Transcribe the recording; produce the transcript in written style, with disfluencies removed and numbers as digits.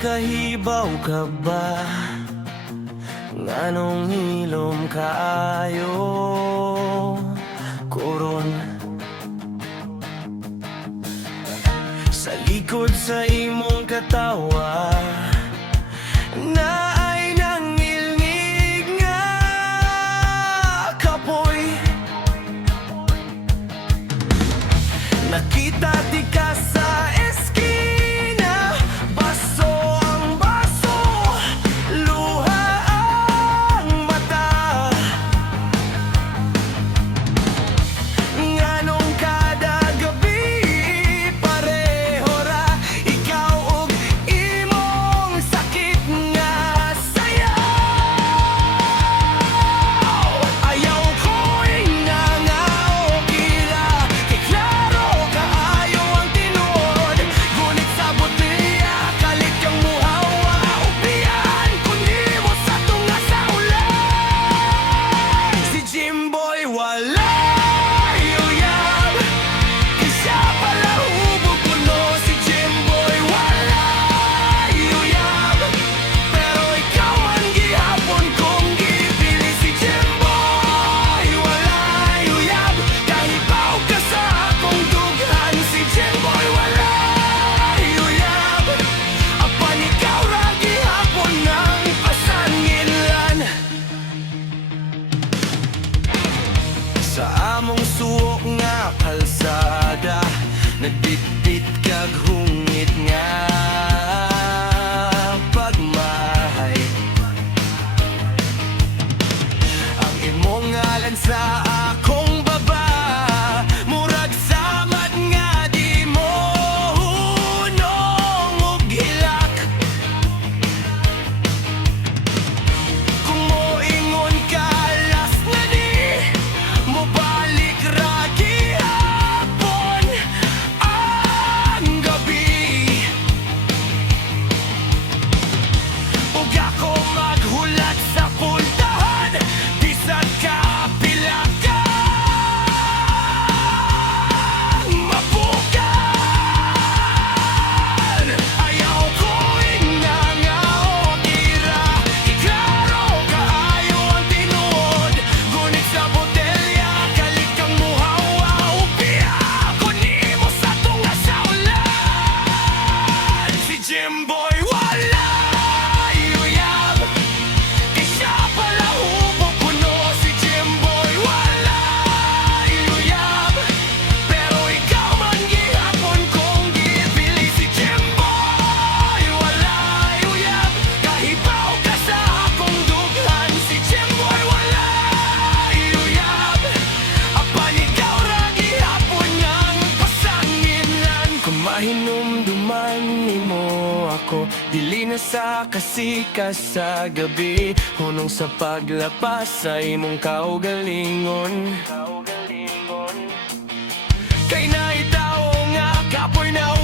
kahibaw ka ba? Nganong hilom kaayo koron sa likod sa imong katawa na ay nangilngig nga kapoy. Nakita di ka sa eskina, baso ang baso, luha ang mata. Nganong kada gabi pareho ra ikaw ug imong sakit nga sayaw. Ayaw ko'y nangaogi ra, kay klaro kaayo ang tinuod. Ngunit sa botelya kalit kang muhawa, upian kun nimo sa tunga sa ulan. Si Jimboy walay uyab, kay siya pala hubog puno. Si Jimboy walay uyab, pero ikaw man gihapon kong gipili. Si Jimboy walay uyab, kahibaw ka sa akong dughan. Si Jimboy walay uyab, apan ikaw ra gihapon ang pasanginlan. Sa among suok nga kalsada, nagbitbit kag hungit nga pagmahay. Ang imong ngalan sa akong baba, murag samad nga di mo hunong ug hilak. Kung moingon ka last na di mobalik ra gihapon ang gabi. Ug ako maghulat sa puntahan, bisag ka pila ka mapukan. Ayaw ko'y nangaogi ra, kay klaro kaayo ang tinuod. Ngunit sa botelya kalit kang muhawa, upiya kun nimo sa tunga sa ulan. Si Jimboy walay uyab, kay siya pala hubog puno. Si Jimboy walay uyab, pero ikaw man gihapon kong gipili. Si Jimboy walay uyab, kahibaw ka sa akong dughan. Si Jimboy walay uyab, apan ikaw ra gihapon ang pasanginlan. Kung mahinumduman nimo ako, dili na sa kasikas sa gabi, hunong sa paglapas sa imong kaugalingon. Kay naitaw nga kapoy na